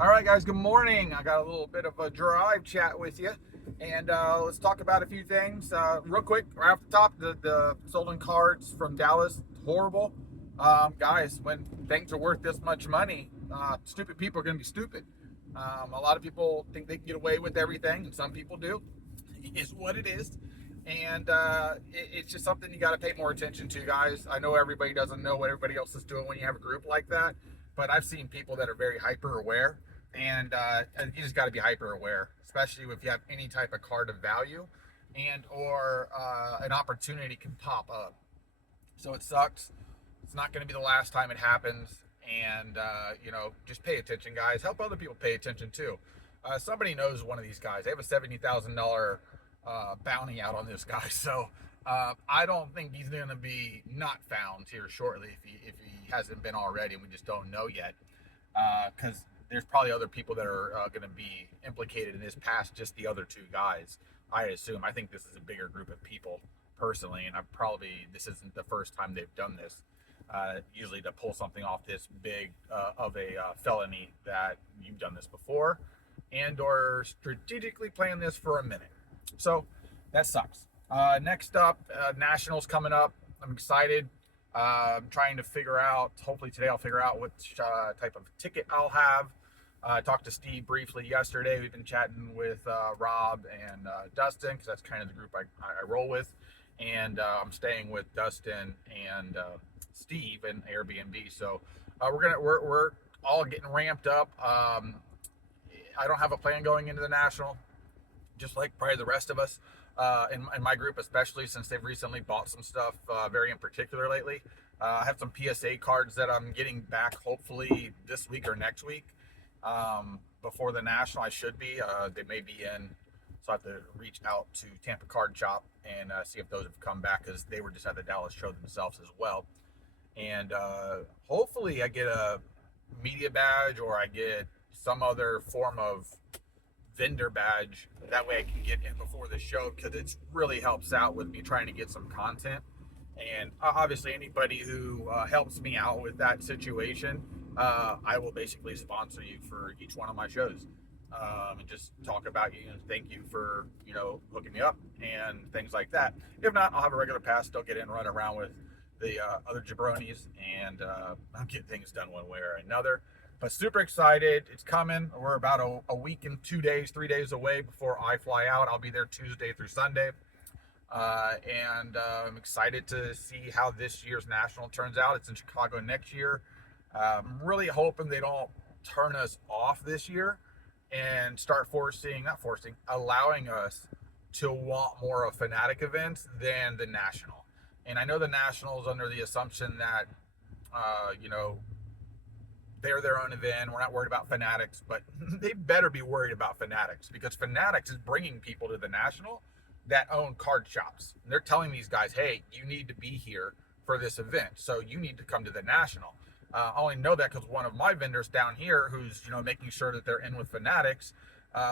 All right, guys, good morning. I got a little bit of a drive chat with you, and let's talk about a few things. Real quick, right off the top, the stolen cards from Dallas, horrible. Guys, when things are worth this much money, stupid people are going to be stupid. A lot of people think they can get away with everything, and some people do. Is what it is. And it's just something you got to pay more attention to, guys. I know everybody doesn't know what everybody else is doing when you have a group like that, but I've seen people that are very hyper aware, and you just got to be hyper aware, especially if you have any type of card of value, and or an opportunity can pop up. So it sucks. It's not going to be the last time it happens, and just pay attention, guys. Help other people pay attention too. Somebody knows one of these guys. They have a $70,000 bounty out on this guy, so I don't think he's going to be not found here shortly if he hasn't been already, and we just don't know yet. Because there's probably other people that are going to be implicated in this past just the other two guys. I assume. I think this is a bigger group of people personally, and this isn't the first time they've done this. Usually to pull something off this big of a felony, that you've done this before, and or strategically plan this for a minute. So that sucks. Next up, Nationals coming up. I'm excited. I'm trying to figure out, hopefully today I'll figure out which type of ticket I'll have. I talked to Steve briefly yesterday. We've been chatting with Rob and Dustin, because that's kind of the group I roll with. And I'm staying with Dustin and Steve in Airbnb. So we're all getting ramped up. I don't have a plan going into the National, just like probably the rest of us in my group, especially since they've recently bought some stuff very in particular lately. I have some PSA cards that I'm getting back hopefully this week or next week. Before the National, I should be. They may be in, so I have to reach out to Tampa Card Shop and see if those have come back, because they were just at the Dallas show themselves as well. And hopefully I get a media badge, or I get some other form of vendor badge. That way I can get in before the show, because it really helps out with me trying to get some content. And obviously anybody who helps me out with that situation, I will basically sponsor you for each one of my shows, and just talk about you and thank you for hooking me up and things like that. If not, I'll have a regular pass, still get in, run around with the other jabronis, and I'll get things done one way or another. But super excited. It's coming. We're about a week and 2 days, 3 days away before I fly out. I'll be there Tuesday through Sunday. And I'm excited to see how this year's National turns out. It's in Chicago next year. I'm really hoping they don't turn us off this year and start allowing us to want more of Fanatic events than the National. And I know the National is under the assumption that, they're their own event. We're not worried about Fanatics, but they better be worried about Fanatics, because Fanatics is bringing people to the National that own card shops. And they're telling these guys, hey, you need to be here for this event, so you need to come to the National. I only know that because one of my vendors down here, who's making sure that they're in with Fanatics,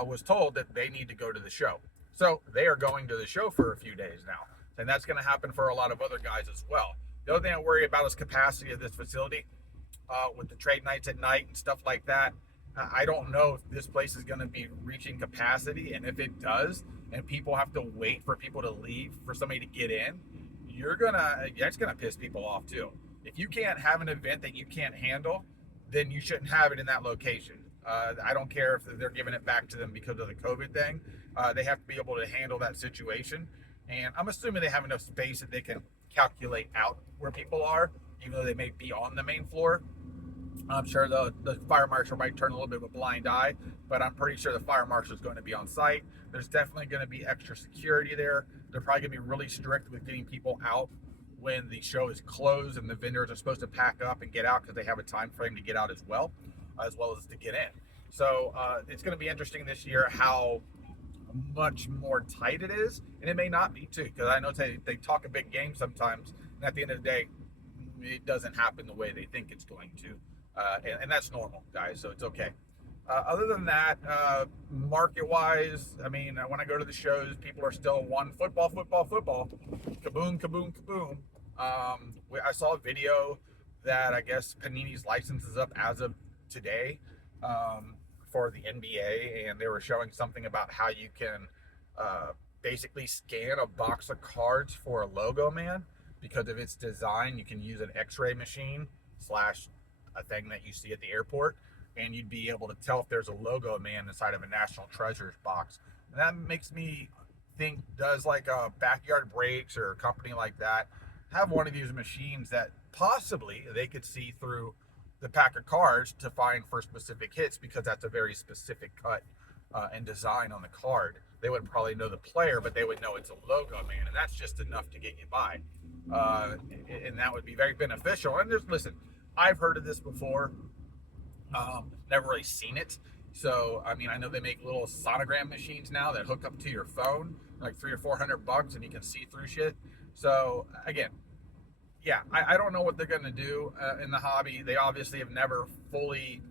was told that they need to go to the show. So they are going to the show for a few days now, and that's going to happen for a lot of other guys as well. The other thing I worry about is capacity of this facility. With the trade nights at night and stuff like that, I don't know if this place is going to be reaching capacity, and if it does, and people have to wait for people to leave for somebody to get in, that's gonna piss people off too. If you can't have an event that you can't handle, then you shouldn't have it in that location. I don't care if they're giving it back to them because of the COVID thing. They have to be able to handle that situation, and I'm assuming they have enough space that they can calculate out where people are, even though they may be on the main floor. I'm sure the fire marshal might turn a little bit of a blind eye, but I'm pretty sure the fire marshal is going to be on site. There's definitely going to be extra security there. They're probably going to be really strict with getting people out when the show is closed, and the vendors are supposed to pack up and get out, because they have a time frame to get out as well as to get in. So it's going to be interesting this year how much more tight it is, and it may not be too, because I know they talk a big game sometimes, and at the end of the day, it doesn't happen the way they think it's going to. And that's normal, guys, so it's okay. Other than that, market-wise, I mean, when I go to the shows, people are still one football, kaboom, kaboom, kaboom. I saw a video that I guess Panini's license is up as of today for the NBA, and they were showing something about how you can uh, basically scan a box of cards for a Logoman because of its design. You can use an X-ray machine slash a thing that you see at the airport, and you'd be able to tell if there's a Logoman inside of a National Treasures box. And that makes me think, does like a Backyard Breaks or a company like that have one of these machines that possibly they could see through the pack of cards to find for specific hits, because that's a very specific cut and design on the card. They wouldn't probably know the player, but they would know it's a Logoman, and that's just enough to get you by. And that would be very beneficial. And just listen, I've heard of this before, never really seen it. So I mean, I know they make little sonogram machines now that hook up to your phone, like $300 or $400, and you can see through shit. So again, yeah, I don't know what they're going to do in the hobby. They obviously have never fully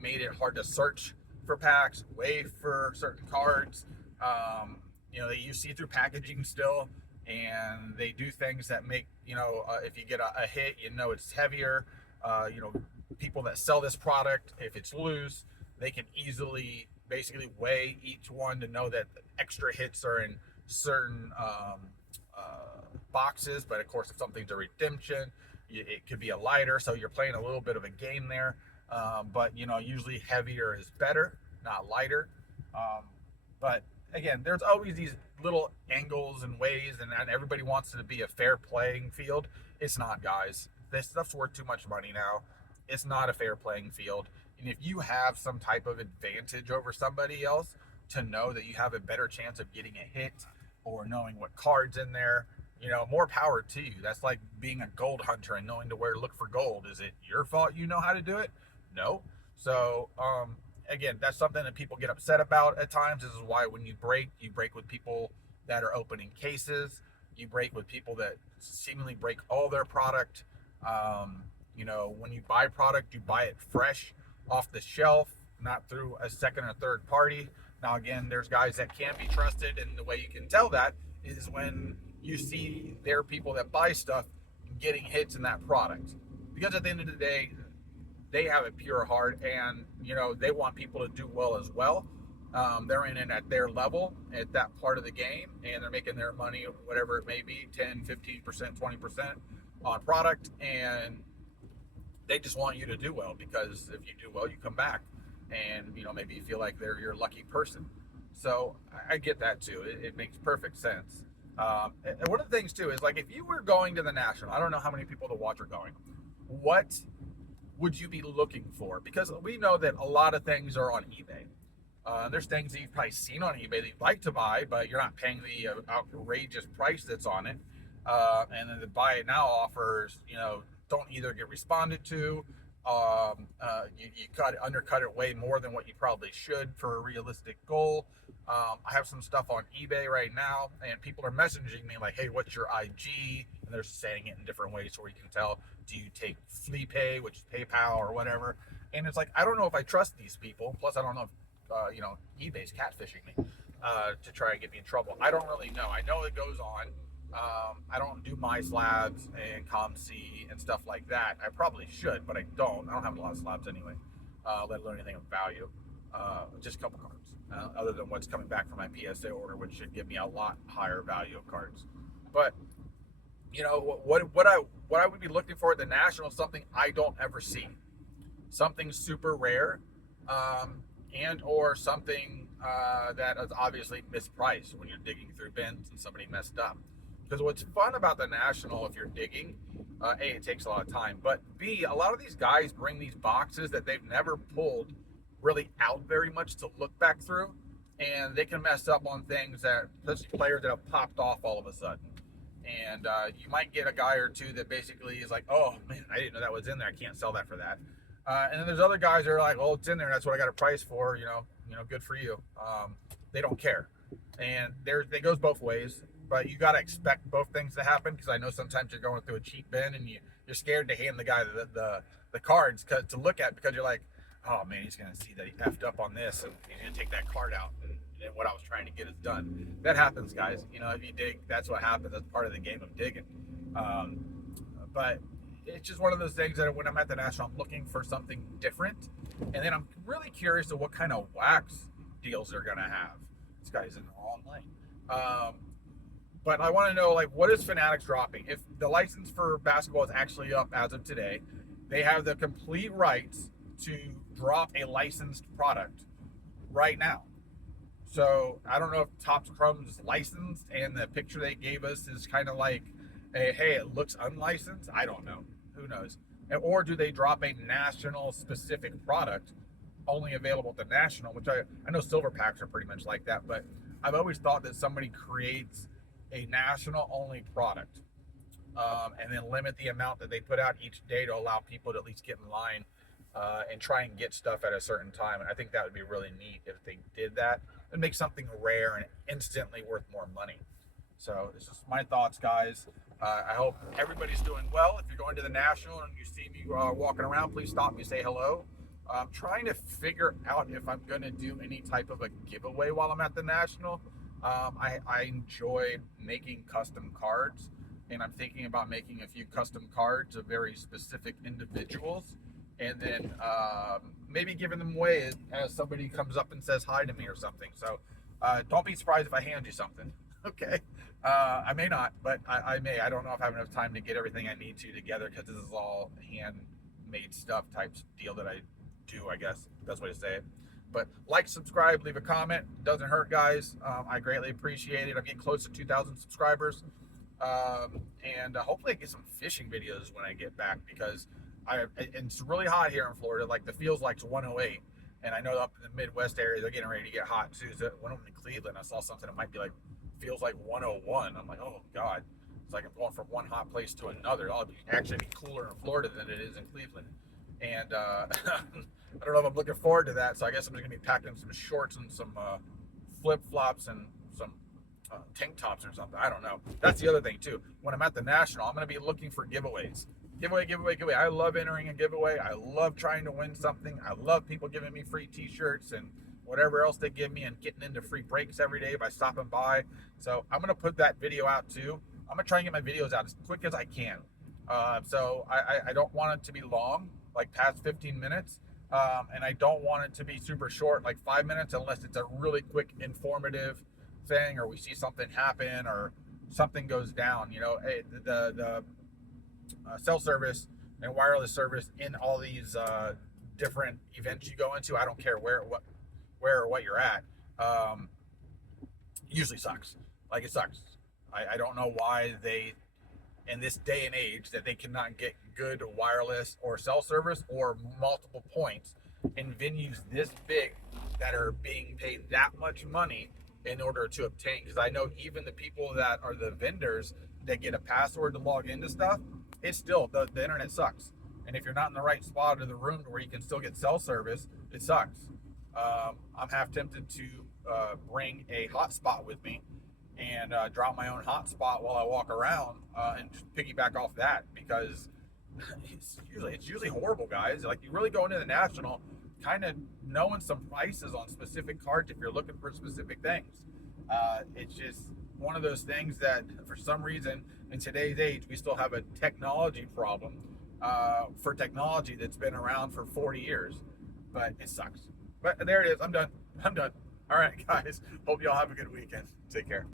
made it hard to search for packs, wave for certain cards. They use see-through packaging still, and they do things that make, if you get a hit, it's heavier. People that sell this product, if it's loose, they can easily basically weigh each one to know that extra hits are in certain boxes. But of course, if something's a redemption, it could be a lighter, so you're playing a little bit of a game there. But usually heavier is better, not lighter. But again, there's always these little angles and ways, and everybody wants it to be a fair playing field. It's not, guys. This stuff's worth too much money now. It's not a fair playing field. And if you have some type of advantage over somebody else, to know that you have a better chance of getting a hit or knowing what cards in there, more power to you. That's like being a gold hunter and knowing to where to look for gold. Is it your fault you know how to do it? No. So again, that's something that people get upset about at times. This is why when you break with people that are opening cases. You break with people that seemingly break all their product. When you buy product, you buy it fresh off the shelf, not through a second or third party. Now, again, there's guys that can't be trusted, and the way you can tell that is when you see their people that buy stuff getting hits in that product. Because at the end of the day, they have a pure heart, and they want people to do well as well. They're in it at their level at that part of the game, and they're making their money, whatever it may be, 10, 15%, 20% on product, and they just want you to do well, because if you do well, you come back, and maybe you feel like they're your lucky person. So I get that too. It makes perfect sense. And one of the things too is, like, if you were going to the National, I don't know how many people to watch are going. What would you be looking for? Because we know that a lot of things are on eBay. There's things that you've probably seen on eBay that you'd like to buy, but you're not paying the outrageous price that's on it. And then the buy it now offers, don't either get responded to. You undercut it way more than what you probably should for a realistic goal. I have some stuff on eBay right now, and people are messaging me like, hey, what's your IG? And they're saying it in different ways where you can tell, do you take FleePay, which is PayPal or whatever? And it's like, I don't know if I trust these people. Plus, I don't know if, eBay's catfishing me to try and get me in trouble. I don't really know. I know it goes on. I don't do my slabs and ComC and stuff like that. I probably should, but I don't. I don't have a lot of slabs anyway, let alone anything of value. Just a couple cards, other than what's coming back from my PSA order, which should give me a lot higher value of cards. But what I would be looking for at the National is something I don't ever see, something super rare, and or something that is obviously mispriced when you're digging through bins and somebody messed up. Because what's fun about the National, if you're digging, A, it takes a lot of time, but B, a lot of these guys bring these boxes that they've never pulled really out very much to look back through, and they can mess up on things that, especially players that have popped off all of a sudden. And you might get a guy or two that basically is like, oh man, I didn't know that was in there, I can't sell that for that. And then there's other guys that are like, oh, it's in there, that's what I got a price for, good for you. They don't care. And it goes both ways. But you got to expect both things to happen, because I know sometimes you're going through a cheap bin and you're scared to hand the guy the cards to look at, because you're like, oh man, he's going to see that he effed up on this and he's going to take that card out, and what I was trying to get is done. That happens, guys. If you dig, that's what happens. That's part of the game of digging. But it's just one of those things that when I'm at the National, I'm looking for something different. And then I'm really curious to what kind of wax deals they're going to have. This guy's in the wrong lane. But I want to know, like, what is Fanatics dropping? If the license for basketball is actually up as of today, they have the complete rights to drop a licensed product right now. So I don't know if Topps Chrome's licensed and the picture they gave us is kind of like, hey, it looks unlicensed. I don't know. Who knows? Or do they drop a national specific product only available at the National, which I know silver packs are pretty much like that, but I've always thought that somebody creates a national only product and then limit the amount that they put out each day to allow people to at least get in line and try and get stuff at a certain time. And I think that would be really neat if they did that and make something rare and instantly worth more money. So this is my thoughts, guys. I hope everybody's doing well. If you're going to the National and you see me walking around, please stop me, say hello. I'm trying to figure out if I'm going to do any type of a giveaway while I'm at the National. I enjoy making custom cards, and I'm thinking about making a few custom cards of very specific individuals, and then maybe giving them away as somebody comes up and says hi to me or something. So don't be surprised if I hand you something. Okay. I may not, but I may. I don't know if I have enough time to get everything I need to together because this is all handmade stuff type deal that I do, I guess. Best way to say it. But like, subscribe, leave a comment. Doesn't hurt, guys. I greatly appreciate it. I'm getting close to 2,000 subscribers. And hopefully I get some fishing videos when I get back because it's really hot here in Florida. Like the feels like 108. And I know up in the Midwest area, they're getting ready to get hot too. So when I'm in Cleveland, I saw something that might be like, feels like 101. I'm like, oh God. It's like I'm going from one hot place to another. It'll actually be cooler in Florida than it is in Cleveland. And I don't know if I'm looking forward to that. So I guess I'm just gonna be packing some shorts and some flip-flops and some tank tops or something. I don't know. That's the other thing too. When I'm at the National, I'm gonna be looking for giveaways. Giveaway. I love entering a giveaway. I love trying to win something. I love people giving me free t-shirts and whatever else they give me, and getting into free breaks every day by stopping by. So I'm gonna put that video out too. I'm gonna try and get my videos out as quick as I can. So I don't want it to be long, like past 15 minutes. And I don't want it to be super short, like 5 minutes, unless it's a really quick, informative thing, or we see something happen, or something goes down. You know, the cell service and wireless service in all these different events you go into, I don't care where or what you're at, usually sucks. Like, it sucks. I don't know why they, in this day and age, that they cannot get good wireless or cell service or multiple points in venues this big that are being paid that much money in order to obtain. Because I know even the people that are the vendors that get a password to log into stuff, it's still, the internet sucks. And if you're not in the right spot of the room where you can still get cell service, it sucks. I'm half tempted to bring a hotspot with me and drop my own hotspot while I walk around and piggyback off that, because it's usually horrible, guys. Like, you really go into the National kind of knowing some prices on specific cards if you're looking for specific things. It's just one of those things that for some reason in today's age we still have a technology problem for technology that's been around for 40 years, but it sucks. But there it is. I'm done. All right, guys. Hope y'all have a good weekend. Take care.